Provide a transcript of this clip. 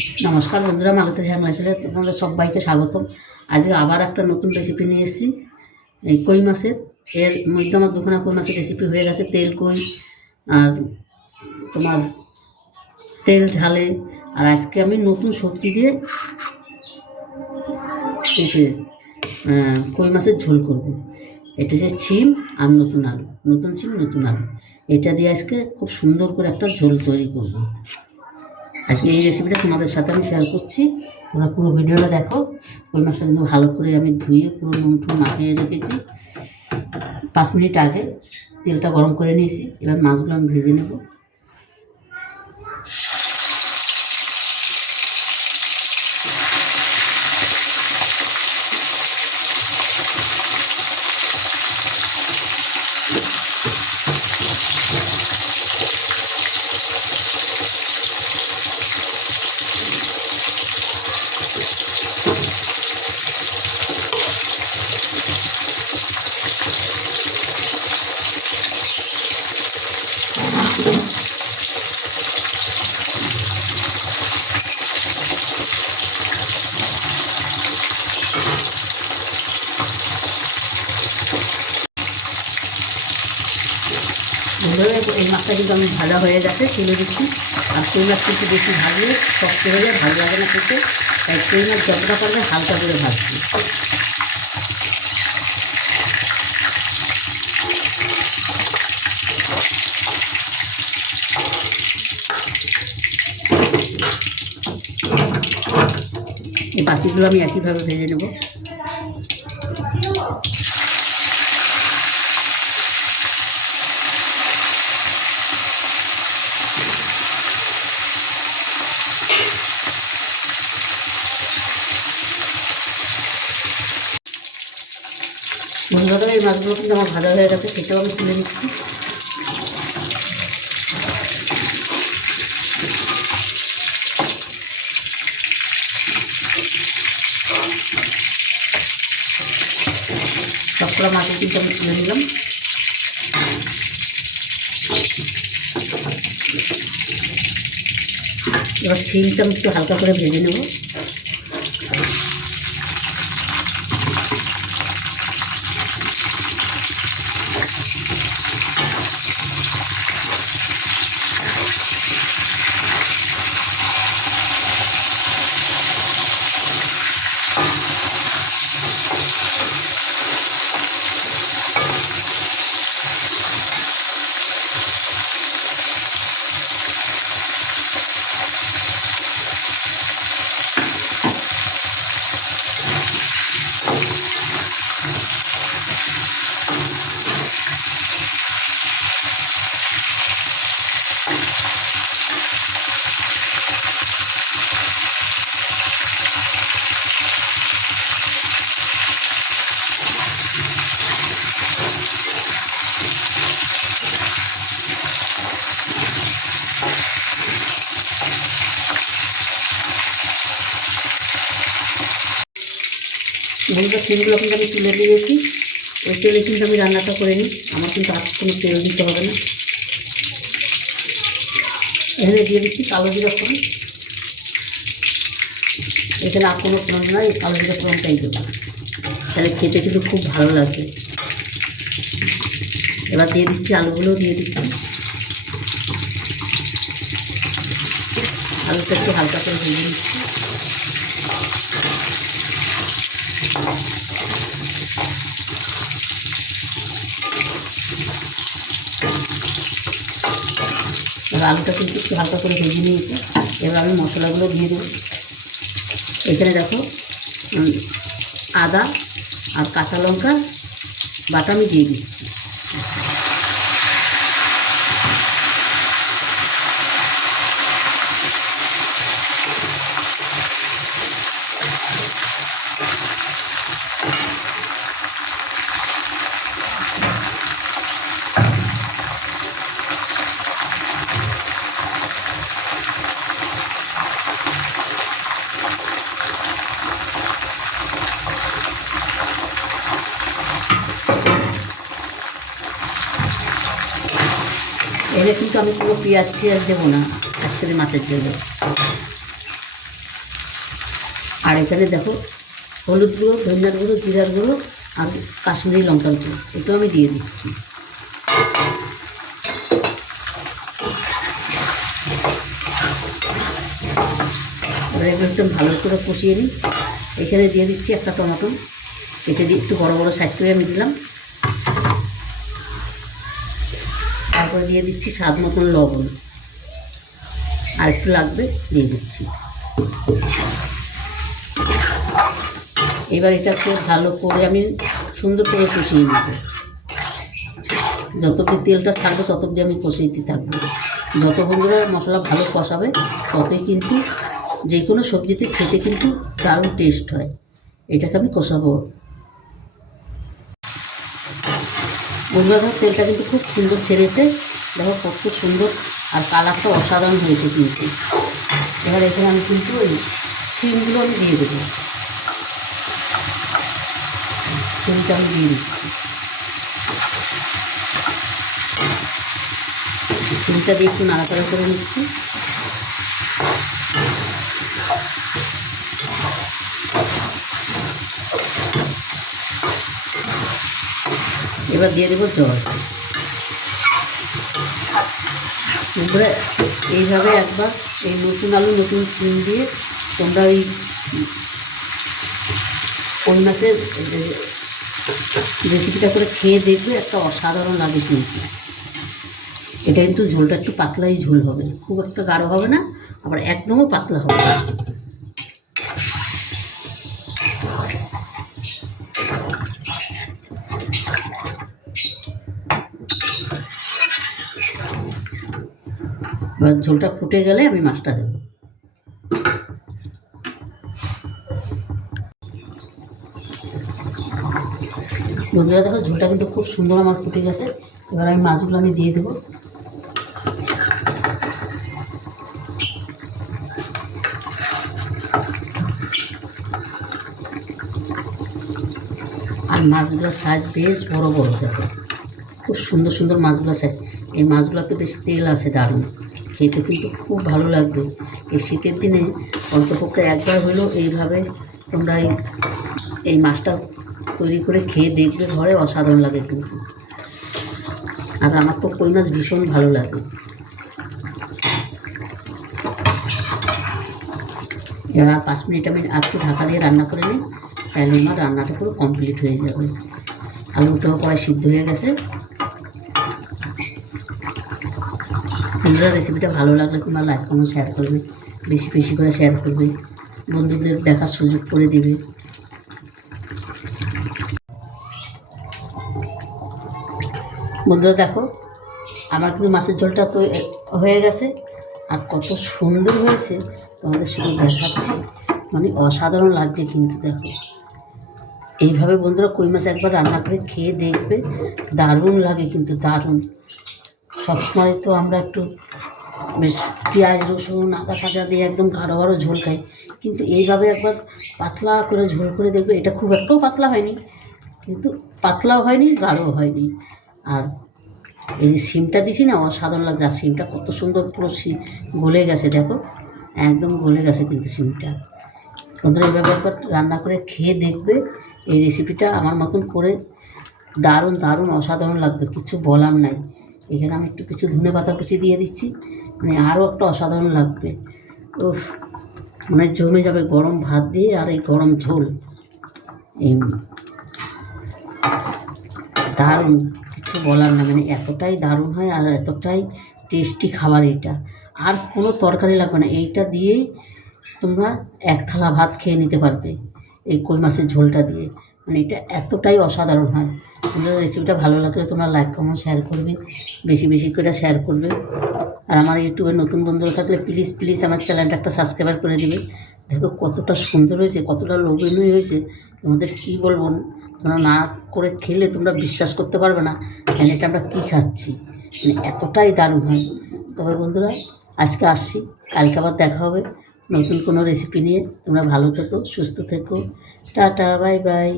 নমস্কার বন্ধুরা, মালতী ঝাংলাইছিলে তোমাদের সবাইকে স্বাগতম। আজকে আবার একটা নতুন রেসিপি নিয়ে এসেছি। এই কই মাছের, এর মধ্যে আমার দুখানা কই মাছের রেসিপি হয়ে গেছে। তেল কই আর তোমার তেল ঝালে। আর আজকে আমি নতুন সবজি দিয়ে এসে কই মাছের ঝোল করব। এটা হচ্ছে ছিম আর নতুন আলু, নতুন ছিম নতুন আলু, এটা দিয়ে আজকে খুব সুন্দর করে একটা ঝোল তৈরি করব। আজকে এই রেসিপিটা তোমাদের সাথে আমি শেয়ার করছি, তোমরা পুরো ভিডিওটা দেখো। কই মাছটা কিন্তু ভালো করে আমি ধুয়ে পুরো নুন টুন মাখিয়ে রেখেছি। 5 মিনিট আগে তেলটা গরম করে নিয়েছি। এবার মাছগুলো আমি ভেজে নেব। এই মাছটা কিন্তু আমি ভাজা হয়ে গেছে, তুলে দিচ্ছি। আর কই মাছ কিন্তু বেশি ভাজলে শক্ত হয়ে যায়, ভালো লাগে না খেতে। তাই কই মাছ যতটা পারবে হালকা করে ভাজছি। এই বাকিগুলো আমি একইভাবে ভেজে নেব। বন্ধুরা, এই মাছগুলো কিন্তু আমার ভাজা হয়ে গেছে, সেটাও আমি তুলে নিচ্ছি। সবগুলো মাছও কিন্তু আমি তুলে নিলাম। এবার ছিলটা আমি একটু হালকা করে ভেজে নেব। বন্ধুরা, সিমগুলো কিন্তু আমি তুলে দিয়েছি। ওই তেলে কিন্তু আমি রান্নাটা করে নিই, আমার কিন্তু আর কোনো তেল দিতে হবে না। এখানে দিয়ে দিচ্ছি কালো জিরা ফোড়ন। এখানে আর কোনো ফোড়ন নয়, এই কালো জিরা ফোড়নটাই দেবো, তাহলে খেতে কিন্তু খুব ভালো লাগবে। এবার দিয়ে দিচ্ছি আলুগুলোও দিয়ে দিচ্ছি। আলুটা একটু হালকা করে ভেজে নিচ্ছি। এবার আলুটা কিন্তু একটু হালকা করে ভেজে নিয়েছি। এবার আমি মশলাগুলো দিয়ে দেবো। এখানে দেখো আদা আর কাঁচা লঙ্কা বাটা আমি দিয়ে দিচ্ছি। এলে কিন্তু আমি কোনো পেঁয়াজ টিয়াজ দেবো না অ্যাকচুয়ালি মাছের জন্য। আর এখানে দেখো হলুদ গুঁড়ো, ধনিয়ার গুঁড়ো, জিরার গুঁড়ো আর কাশ্মীরি লঙ্কার গুঁড়ো, এটাও আমি দিয়ে দিচ্ছি। এবার এগুলো একটু ভালো করে কষিয়ে নিই। এখানে দিয়ে দিচ্ছি একটা টমেটো, কেটে দিয়ে একটু বড় বড় সাইজ করে আমি দিলাম। তারপরে দিয়ে দিচ্ছি স্বাদ মতন লবণ, আর একটু লাগবে দিয়ে দিচ্ছি। এবার এটাকে ভালো করে আমি সুন্দর করে কষিয়ে নেব। যত অবধি তেলটা ছাড়বে তত অবধি আমি কষিয়ে থাকবো। যত বন্ধুরা মশলা ভালো কষাবে ততই কিন্তু যে কোনো সবজিতে খেতে কিন্তু দারুণ টেস্ট হয়। এটাকে আমি কষাবো। বন্ধুরা দেখো তেলটা কিন্তু খুব সুন্দর ছেড়েছে, দেখো কত সুন্দর, আর কালারটা অসাধারণ হয়েছে কিন্তু। এবার এখানে আমি কিন্তু ওই শিমগুলো আমি দিয়ে দেবো। শিমটা আমি দিয়ে দিচ্ছি। শিমটা দিয়ে একটু নাড়াচাড়া করে নিচ্ছি। এবার দিয়ে দেবো জল। তোমরা এইভাবে একবার এই নতুন আলু নতুন শিম দিয়ে তোমরা ওই মাছের রেসিপিটা করে খেয়ে দেখবে, একটা অসাধারণ লাগে কিন্তু। এটা কিন্তু ঝোলটা একটু পাতলাই ঝোল হবে, খুব একটা গাঢ় হবে না, আবার একদমও পাতলা হবে না। এবার ঝোলটা ফুটে গেলে আমি মাছটা দেবো। বন্ধুরা দেখো ঝোলটা কিন্তু খুব সুন্দর আমার ফুটে গেছে। এবার আমি মাছগুলো আমি দিয়ে দেবো। আর মাছগুলোর সাইজ বেশ বড় বড়, দেখো খুব সুন্দর সুন্দর মাছগুলোর সাইজ। এই মাছগুলোতে বেশ তেল আছে দারুণ, খেতে কিন্তু খুব ভালো লাগবে। এই শীতের দিনে অন্তপক্ষে একবার হলেও এইভাবে তোমরা এই মাছটা তৈরি করে খেয়ে দেখবে ঘরে, অসাধারণ লাগে কিন্তু। আর আমার তো কই মাছ ভীষণ ভালো লাগে। এবার 5 মিনিট আমি একটু ঢাকা দিয়ে রান্না করে নিই, তাহলে আমার রান্নাটা পুরো কমপ্লিট হয়ে যাবে। আলুটাও প্রায় সিদ্ধ হয়ে গেছে। বন্ধুরা রেসিপিটা ভালো লাগলে তোমরা লাইক কমেন্ট শেয়ার করবে, বেশি বেশি করে শেয়ার করবে, বন্ধুদের দেখার সুযোগ করে দেবে। বন্ধুরা দেখো আমার কিন্তু মাছের ঝোলটা তো হয়ে গেছে, আর কত সুন্দর হয়েছে তোমাদের শুধু দেখাচ্ছি, মানে অসাধারণ লাগছে কিন্তু। দেখো এইভাবে বন্ধুরা কই মাছ একবার রান্না করে খেয়ে দেখবে, দারুণ লাগে কিন্তু, দারুণ। সবসময় তো আমরা একটু বেশ পেঁয়াজ রসুন আদা ফাদা দিয়ে একদম গাঢ় গাঢ় ঝোল খাই, কিন্তু এইভাবে একবার পাতলা করে ঝোল করে দেখবে। এটা খুব একটাও পাতলা হয়নি, কিন্তু পাতলাও হয়নি গাঢ়ও হয়নি। আর এই যে শিমটা দিছি না, অসাধারণ লাগছে। আর শিমটা কত সুন্দর পুরো গলে গেছে, দেখো একদম গলে গেছে কিন্তু শিমটা। বন্ধুরা এইভাবে একবার রান্না করে খেয়ে দেখবে, এই রেসিপিটা আমার মতন করে, দারুণ দারুণ অসাধারণ লাগবে, কিছু বলার নাই। এখানে আমি একটু কিছু ধনেপাতা কুচি দিয়ে দিচ্ছি, মানে আরও একটা অসাধারণ লাগবে। উফ, মানে জমে যাবে গরম ভাত দিয়ে আর এই গরম ঝোল, এই দারুণ, কিছু বলার না, মানে এতটাই দারুণ হয় আর এতটাই টেস্টি খাবার এটা। আর কোনো তরকারি লাগবে না, এইটা দিয়েই তোমরা এক থালা ভাত খেয়ে নিতে পারবে, এই কই মাছের ঝোলটা দিয়ে। মানে এটা এতটাই অসাধারণ হয়। তোমাদের রেসিপিটা ভালো লাগলে তোমরা লাইক কমেন্ট শেয়ার করবে, বেশি বেশি করে শেয়ার করবে। আর আমার ইউটিউবে নতুন বন্ধুরা থাকলে প্লিজ প্লিজ আমার চ্যানেলটা একটা সাবস্ক্রাইব করে দেবে। দেখো কতটা সুন্দর হয়েছে, কতটা লোভনীয় হয়েছে, তোমাদের কী বলবো। তোমরা না করে খেলে তোমরা বিশ্বাস করতে পারবে না এটা আমরা কী খাচ্ছি, মানে এতটাই দারুণ হয়। তবে বন্ধুরা আজকে আসছি, কালকে আবার দেখা হবে নতুন কোনো রেসিপি নিয়ে। তোমরা ভালো থেকো, সুস্থ থেকো, টাটা, বাই বাই।